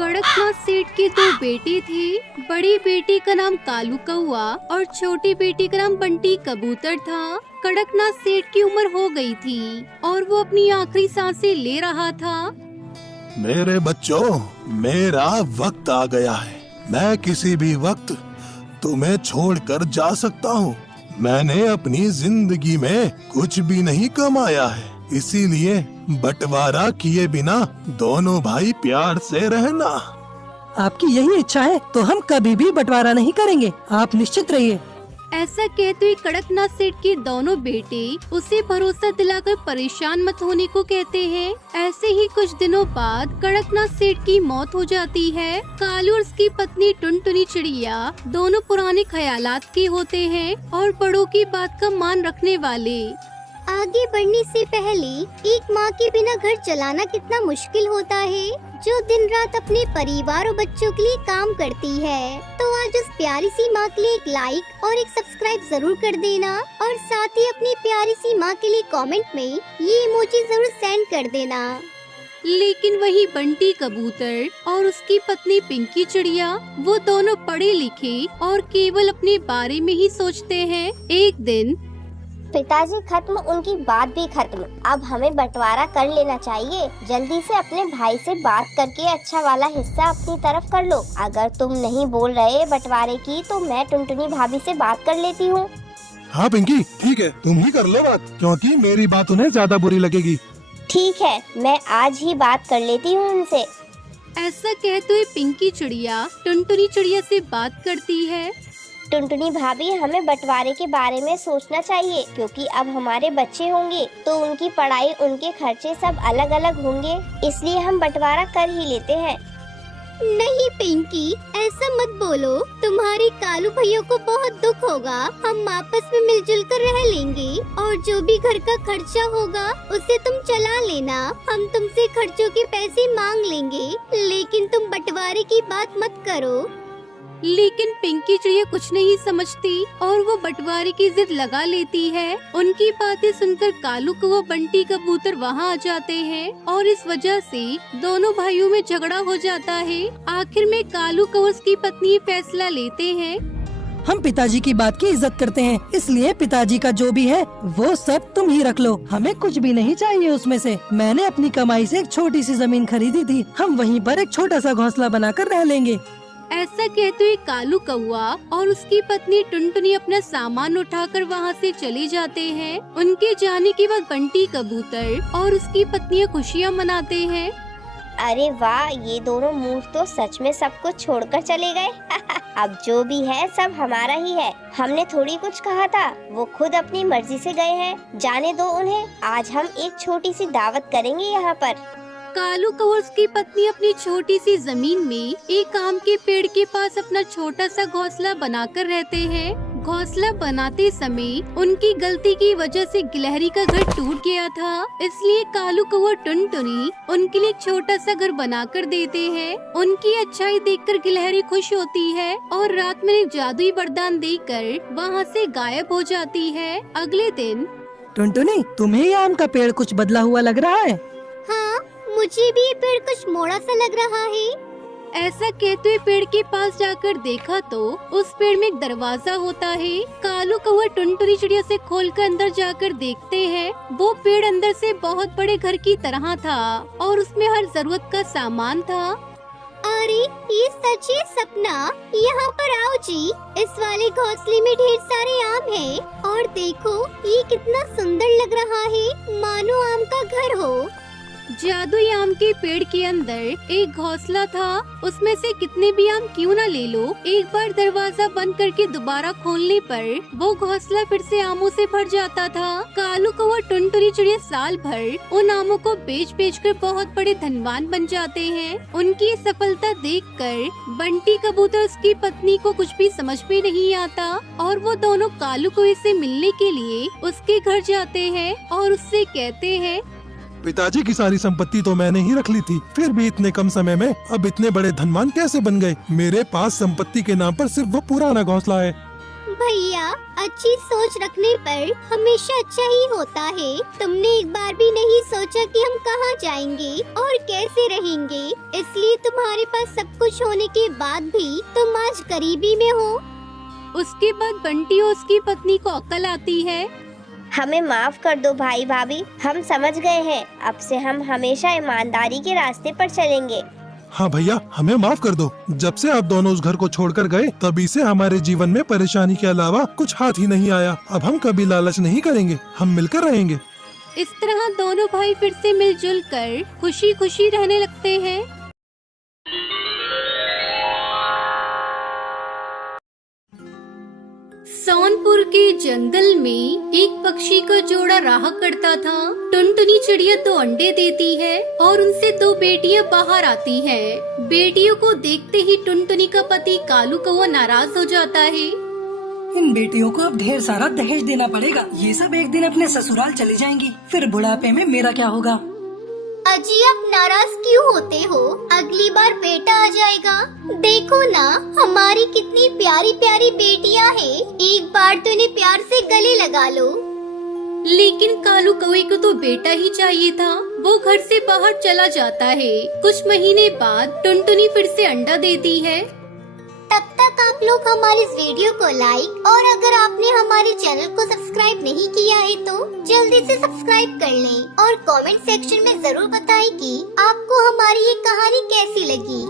कड़कनाथ सेठ के दो बेटे थे। बड़ी बेटी का नाम कालू कौआ और छोटी बेटी का नाम बंटी कबूतर था। कड़कनाथ सेठ की उम्र हो गई थी और वो अपनी आखिरी सांसें ले रहा था। मेरे बच्चों, मेरा वक्त आ गया है। मैं किसी भी वक्त तुम्हें छोड़कर जा सकता हूँ। मैंने अपनी जिंदगी में कुछ भी नहीं कमाया है, इसीलिए बंटवारा किए बिना दोनों भाई प्यार से रहना। आपकी यही इच्छा है तो हम कभी भी बंटवारा नहीं करेंगे, आप निश्चित रहिए। ऐसा कहते हुए कड़कनाथ सेठ के दोनों बेटे उसे भरोसा दिलाकर परेशान मत होने को कहते हैं। ऐसे ही कुछ दिनों बाद कड़कनाथ सेठ की मौत हो जाती है। कालू और उसकी पत्नी टुनटुनी चिड़िया दोनों पुराने ख्यालात के होते हैं और बड़ों की बात का मान रखने वाले। आगे बढ़ने से पहले एक माँ के बिना घर चलाना कितना मुश्किल होता है, जो दिन रात अपने परिवार और बच्चों के लिए काम करती है। तो आज उस प्यारी सी माँ के लिए एक लाइक और एक सब्सक्राइब जरूर कर देना और साथ ही अपनी प्यारी सी माँ के लिए कमेंट में ये इमोजी जरूर सेंड कर देना। लेकिन वही बंटी कबूतर और उसकी पत्नी पिंकी चिड़िया, वो दोनों पढ़े लिखे और केवल अपने बारे में ही सोचते हैं। एक दिन पिताजी खत्म, उनकी बात भी खत्म। अब हमें बंटवारा कर लेना चाहिए। जल्दी से अपने भाई से बात करके अच्छा वाला हिस्सा अपनी तरफ कर लो। अगर तुम नहीं बोल रहे बंटवारे की तो मैं टुनटुनी भाभी से बात कर लेती हूँ। हाँ पिंकी, ठीक है, तुम ही कर लो बात, क्योंकि मेरी बात उन्हें ज्यादा बुरी लगेगी। ठीक है, मैं आज ही बात कर लेती हूँ उनसे। ऐसा कहते हुए पिंकी चिड़िया टुनटुनी चिड़िया से बात करती है। टुनटुनी भाभी, हमें बंटवारे के बारे में सोचना चाहिए, क्योंकि अब हमारे बच्चे होंगे तो उनकी पढ़ाई, उनके खर्चे सब अलग अलग होंगे, इसलिए हम बंटवारा कर ही लेते हैं। नहीं पिंकी, ऐसा मत बोलो। तुम्हारे कालू भैया को बहुत दुख होगा। हम आपस में मिलजुल कर रह लेंगे और जो भी घर का खर्चा होगा उसे तुम चला लेना। हम तुमसे खर्चों के पैसे मांग लेंगे, लेकिन तुम बंटवारे की बात मत करो। लेकिन पिंकी चिड़िया कुछ नहीं समझती और वो बंटवारे की जिद लगा लेती है। उनकी बातें सुनकर कालू कौआ बंटी कबूतर वहाँ आ जाते हैं और इस वजह से दोनों भाइयों में झगड़ा हो जाता है। आखिर में कालू कौआ उसकी पत्नी फैसला लेते हैं। हम पिताजी की बात की इज्जत करते हैं, इसलिए पिताजी का जो भी है वो सब तुम ही रख लो। हमें कुछ भी नहीं चाहिए उसमें से। मैंने अपनी कमाई से एक छोटी सी जमीन खरीदी थी, हम वहीं पर एक छोटा सा घोंसला बनाकर रह लेंगे। ऐसा कहते हुए कालू कौआ और उसकी पत्नी टुनटुनी अपना सामान उठाकर वहाँ से चले जाते हैं। उनके जाने के बाद बंटी कबूतर और उसकी पत्नियाँ खुशियाँ मनाते हैं। अरे वाह, ये दोनों मूर्ख तो सच में सब कुछ छोड़कर चले गए। अब जो भी है सब हमारा ही है। हमने थोड़ी कुछ कहा था, वो खुद अपनी मर्जी से गए हैं। जाने दो उन्हें। आज हम एक छोटी सी दावत करेंगे यहाँ पर। कालू कौआ और उसकी पत्नी अपनी छोटी सी जमीन में एक आम के पेड़ के पास अपना छोटा सा घोंसला बनाकर रहते हैं। घोंसला बनाते समय उनकी गलती की वजह से गिलहरी का घर टूट गया था, इसलिए कालू कौआ टुनटुनी उनके लिए एक छोटा सा घर बनाकर देते हैं। उनकी अच्छाई देखकर गिलहरी खुश होती है और रात में एक जादुई वरदान देकर वहाँ से गायब हो जाती है। अगले दिन टुनटुनी, तुम्हें ये आम का पेड़ कुछ बदला हुआ लग रहा है? हाँ, मुझे भी ये पेड़ कुछ मोड़ा सा लग रहा है। ऐसा कहते हुए पेड़ के पास जाकर देखा तो उस पेड़ में एक दरवाजा होता है। कालू कौआ टुनटुनी चिड़िया से खोलकर अंदर जाकर देखते हैं। वो पेड़ अंदर से बहुत बड़े घर की तरह था और उसमें हर जरूरत का सामान था। अरे ये सच है सपना। यहाँ पर आओ जी, इस वाले घोंसले में ढेर सारे आम हैं और देखो ये कितना सुंदर लग रहा है, मानो आम का घर हो। जादुई आम के पेड़ के अंदर एक घोंसला था। उसमें से कितने भी आम क्यों न ले लो, एक बार दरवाजा बंद करके दोबारा खोलने पर वो घोंसला फिर से आमों से भर जाता था। कालू कौआ टुनटुनी चिड़िया साल भर उन आमों को बेच बेच कर बहुत बड़े धनवान बन जाते हैं। उनकी सफलता देखकर बंटी कबूतर उसकी पत्नी को कुछ भी समझ में नहीं आता और वो दोनों कालू कौए से मिलने के लिए उसके घर जाते हैं और उससे कहते हैं, पिताजी की सारी संपत्ति तो मैंने ही रख ली थी, फिर भी इतने कम समय में अब इतने बड़े धनवान कैसे बन गए? मेरे पास संपत्ति के नाम पर सिर्फ वो पुराना घोंसला है। भैया, अच्छी सोच रखने पर हमेशा अच्छा ही होता है। तुमने एक बार भी नहीं सोचा कि हम कहाँ जाएंगे और कैसे रहेंगे, इसलिए तुम्हारे पास सब कुछ होने के बाद भी तुम आज गरीबी में हो। उसके बाद बंटी और उसकी पत्नी को अक्ल आती है। हमें माफ कर दो भाई भाभी, हम समझ गए हैं। अब से हम हमेशा ईमानदारी के रास्ते पर चलेंगे। हाँ भैया, हमें माफ कर दो। जब से आप दोनों उस घर को छोड़कर गए, तभी से हमारे जीवन में परेशानी के अलावा कुछ हाथ ही नहीं आया। अब हम कभी लालच नहीं करेंगे, हम मिलकर रहेंगे। इस तरह दोनों भाई फिर से मिलजुल कर खुशी खुशी रहने लगते हैं। सोनपुर के जंगल में एक पक्षी का जोड़ा रहा करता था। टुनटुनी चिड़िया 2 अंडे देती है और उनसे 2 बेटियां बाहर आती हैं। बेटियों को देखते ही टुनटुनी का पति कालू कौवा नाराज हो जाता है। इन बेटियों को अब ढेर सारा दहेज देना पड़ेगा। ये सब एक दिन अपने ससुराल चली जाएंगी, फिर बुढ़ापे में मेरा क्या होगा। अजी, आप नाराज क्यों होते हो? अगली बार बेटा आ जाएगा। देखो ना, हमारी कितनी प्यारी प्यारी बेटियां हैं। एक बार तो इन्हें प्यार से गले लगा लो। लेकिन कालू कौवे को तो बेटा ही चाहिए था। वो घर से बाहर चला जाता है। कुछ महीने बाद टुनटुनी फिर से अंडा देती है। तब तक आप लोग हमारे इस वीडियो को लाइक और अगर आपने हमारे चैनल को सब्सक्राइब नहीं किया है तो जल्दी से सब्सक्राइब कर लें और कमेंट सेक्शन में जरूर बताएं कि आपको हमारी ये कहानी कैसी लगी।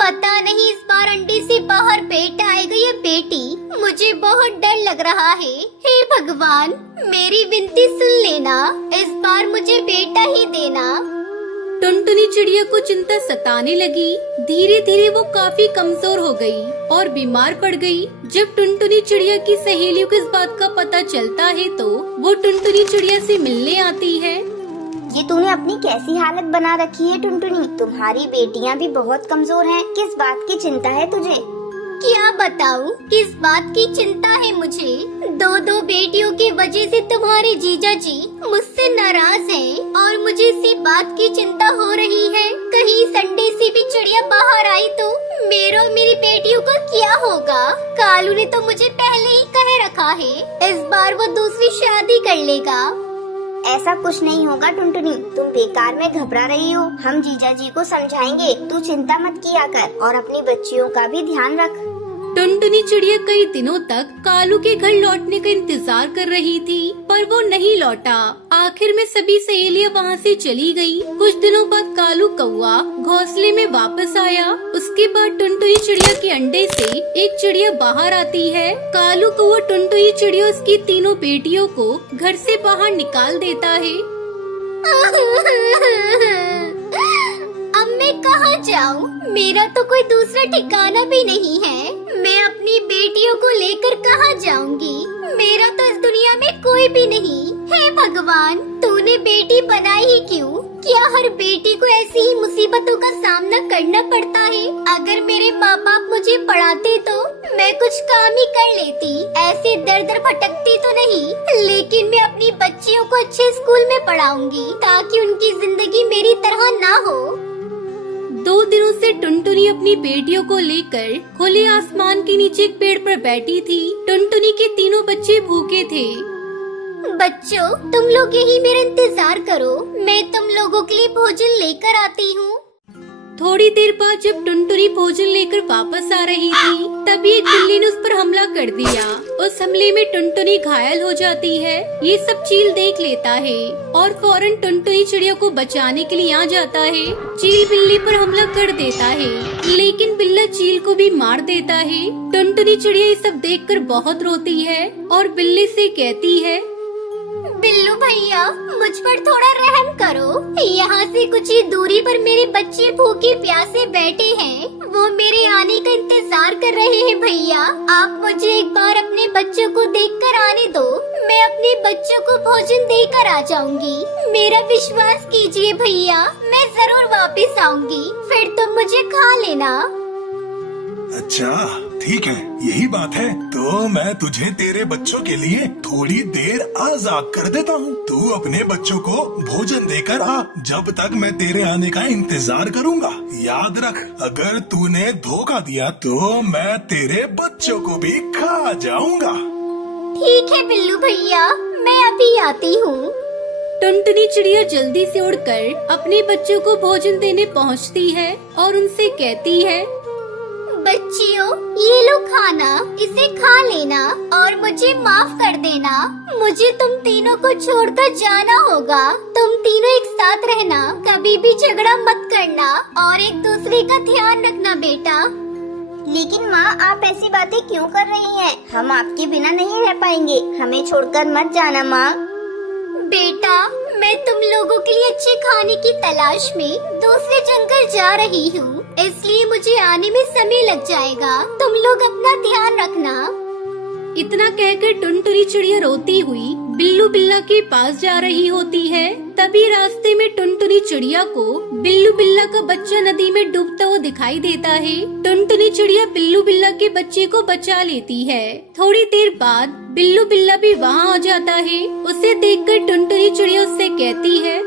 पता नहीं इस बार अंडे से बाहर बेटा आएगा या बेटी, मुझे बहुत डर लग रहा है। हे भगवान, मेरी विनती सुन लेना, इस बार मुझे बेटा ही देना। टुनटुनी चिड़िया को चिंता सताने लगी। धीरे धीरे वो काफी कमजोर हो गई और बीमार पड़ गई। जब टुनटुनी चिड़िया की सहेलियों को इस बात का पता चलता है तो वो टुनटुनी चिड़िया से मिलने आती है। ये तूने अपनी कैसी हालत बना रखी है टुनटुनी? तुम्हारी बेटियां भी बहुत कमजोर हैं। किस बात की चिंता है तुझे? क्या बताऊं किस बात की चिंता है मुझे? 2 बेटियों की वजह से तुम्हारे जीजा जी मुझसे नाराज हैं और मुझे इसी बात की चिंता हो रही है। कहीं संडे से भी चिड़िया बाहर आई तो मेरे और मेरी बेटियों का क्या होगा? कालू ने तो मुझे पहले ही कह रखा है, इस बार वो दूसरी शादी कर लेगा। ऐसा कुछ नहीं होगा टुनटुनी, तुम बेकार में घबरा रही हो। हम जीजा जी को समझाएंगे, तू चिंता मत किया कर और अपनी बच्चियों का भी ध्यान रख। टुनटुनी चिड़िया कई दिनों तक कालू के घर लौटने का इंतजार कर रही थी, पर वो नहीं लौटा। आखिर में सभी सहेलियां वहाँ से चली गई। कुछ दिनों बाद कालू कौवा घोंसले में वापस आया। उसके बाद टुनटुनी चिड़िया के अंडे से एक चिड़िया बाहर आती है। कालू कौवा टुनटुनी चिड़िया उसकी 3 बेटियों को घर से बाहर निकाल देता है। अब मैं कहाँ जाऊँ? मेरा तो कोई दूसरा ठिकाना भी नहीं है। मैं अपनी बेटियों को लेकर कहाँ जाऊँगी? मेरा तो इस दुनिया में कोई भी नहीं। हे भगवान, तूने बेटी बनाई ही क्यों? क्या हर बेटी को ऐसी ही मुसीबतों का सामना करना पड़ता है? अगर मेरे माँ बाप मुझे पढ़ाते तो मैं कुछ काम ही कर लेती, ऐसे दर दर भटकती तो नहीं। लेकिन मैं अपनी बच्चियों को अच्छे स्कूल में पढ़ाऊंगी ताकि उनकी जिंदगी मेरी तरह ना हो। 2 दिनों से टुनटुनी अपनी बेटियों को लेकर खुले आसमान के नीचे एक पेड़ पर बैठी थी। टुनटुनी के 3 बच्चे भूखे थे। बच्चों, तुम लोग यही मेरा इंतजार करो, मैं तुम लोगों के लिए भोजन लेकर आती हूँ। थोड़ी देर बाद जब टुनटुनी भोजन लेकर वापस आ रही थी, तभी एक बिल्ली ने उस पर हमला कर दिया। उस हमले में टुनटुनी घायल हो जाती है। ये सब चील देख लेता है और फौरन टुनटुनी चिड़िया को बचाने के लिए आ जाता है। चील बिल्ली पर हमला कर देता है, लेकिन बिल्ला चील को भी मार देता है। टुनटुनी चिड़िया ये सब देखकर बहुत रोती है और बिल्ली से कहती है, बिल्लू भैया, मुझ पर थोड़ा रहम करो। यहाँ से कुछ ही दूरी पर मेरे बच्चे भूखे प्यासे बैठे हैं। वो मेरे आने का इंतजार कर रहे हैं। भैया, आप मुझे एक बार अपने बच्चों को देखकर आने दो। मैं अपने बच्चों को भोजन देकर आ जाऊंगी। मेरा विश्वास कीजिए भैया, मैं जरूर वापस आऊंगी, फिर तुम मुझे खा लेना। अच्छा, ठीक है, यही बात है तो मैं तुझे तेरे बच्चों के लिए थोड़ी देर आजाद कर देता हूँ। तू अपने बच्चों को भोजन देकर आ, जब तक मैं तेरे आने का इंतजार करूँगा। याद रख, अगर तूने धोखा दिया तो मैं तेरे बच्चों को भी खा जाऊँगा। ठीक है बिल्लू भैया, मैं अभी आती हूँ। टुनटुनी चिड़िया जल्दी से उड़कर अपने बच्चों को भोजन देने पहुंचती है और उनसे कहती है, बच्चियों, ये लो खाना, इसे खा लेना और मुझे माफ कर देना। मुझे तुम तीनों को छोड़कर जाना होगा। तुम तीनों एक साथ रहना, कभी भी झगड़ा मत करना और एक दूसरे का ध्यान रखना बेटा। लेकिन माँ, आप ऐसी बातें क्यों कर रही हैं? हम आपके बिना नहीं रह पाएंगे, हमें छोड़कर मत जाना माँ। बेटा, मैं तुम लोगों के लिए अच्छे खाने की तलाश में दूसरे जंगल जा रही हूँ, इसलिए मुझे आने में समय लग जाएगा। तुम लोग अपना ध्यान रखना। इतना कहकर टुनटुनी चिड़िया रोती हुई बिल्लू बिल्ला के पास जा रही होती है। तभी रास्ते में टुनटुनी चिड़िया को बिल्लू बिल्ला का बच्चा नदी में डूबता हुआ दिखाई देता है। टुनटुनी चिड़िया बिल्लू बिल्ला के बच्चे को बचा लेती है। थोड़ी देर बाद बिल्लू बिल्ला भी वहाँ आ जाता है। उसे देखकर टुनटुनी चिड़िया उससे कहती है,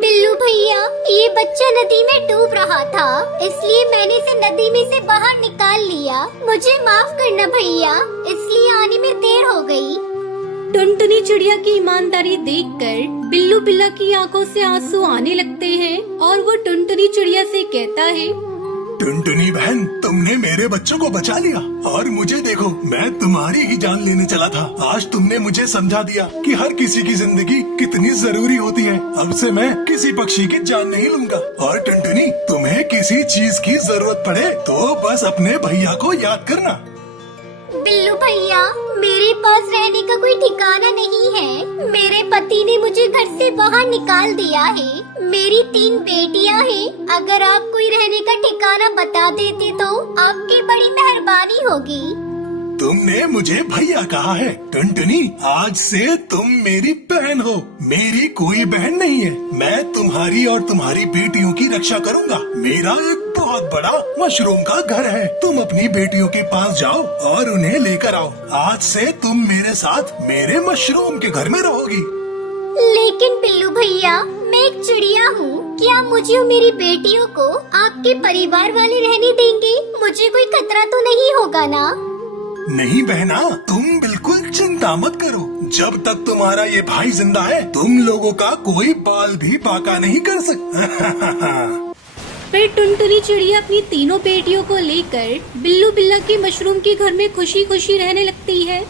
बिल्लू भैया, ये बच्चा नदी में डूब रहा था, इसलिए मैंने इसे नदी में से बाहर निकाल लिया। मुझे माफ करना भैया, इसलिए आने में देर हो गई। टुनटुनी चिड़िया की ईमानदारी देखकर बिल्लू बिल्ला की आंखों से आंसू आने लगते हैं और वो टुनटुनी चिड़िया से कहता है, टुनटुनी बहन, तुमने मेरे बच्चों को बचा लिया और मुझे देखो, मैं तुम्हारी ही जान लेने चला था। आज तुमने मुझे समझा दिया कि हर किसी की जिंदगी कितनी जरूरी होती है। अब से मैं किसी पक्षी की जान नहीं लूंगा। और टुनटुनी, तुम्हें किसी चीज की जरूरत पड़े तो बस अपने भैया को याद करना। बिल्लू भैया, मेरे पास रहने का कोई ठिकाना नहीं है। मेरे पति ने मुझे घर से बाहर निकाल दिया है। मेरी 3 बेटियां हैं। अगर आप कोई रहने का ठिकाना बता देते तो आपकी बड़ी मेहरबानी होगी। तुमने मुझे भैया कहा है। टुनटुनी, आज से तुम मेरी बहन हो। मेरी कोई बहन नहीं है। मैं तुम्हारी और तुम्हारी बेटियों की रक्षा करूंगा। मेरा एक बहुत बड़ा मशरूम का घर है। तुम अपनी बेटियों के पास जाओ और उन्हें लेकर आओ। आज से तुम मेरे साथ मेरे मशरूम के घर में रहोगी। लेकिन बिल्लू भैया, मैं एक चिड़िया हूँ। क्या मुझे और मेरी बेटियों को आपके परिवार वाले रहने देंगे? मुझे कोई खतरा तो नहीं होगा ना? नहीं बहना, तुम बिल्कुल चिंता मत करो। जब तक तुम्हारा ये भाई जिंदा है, तुम लोगों का कोई बाल भी बाका नहीं कर सकता। फिर टुनटुनी चिड़िया अपनी तीनों बेटियों को लेकर बिल्लू बिल्ला के मशरूम के घर में खुशी खुशी रहने लगती है।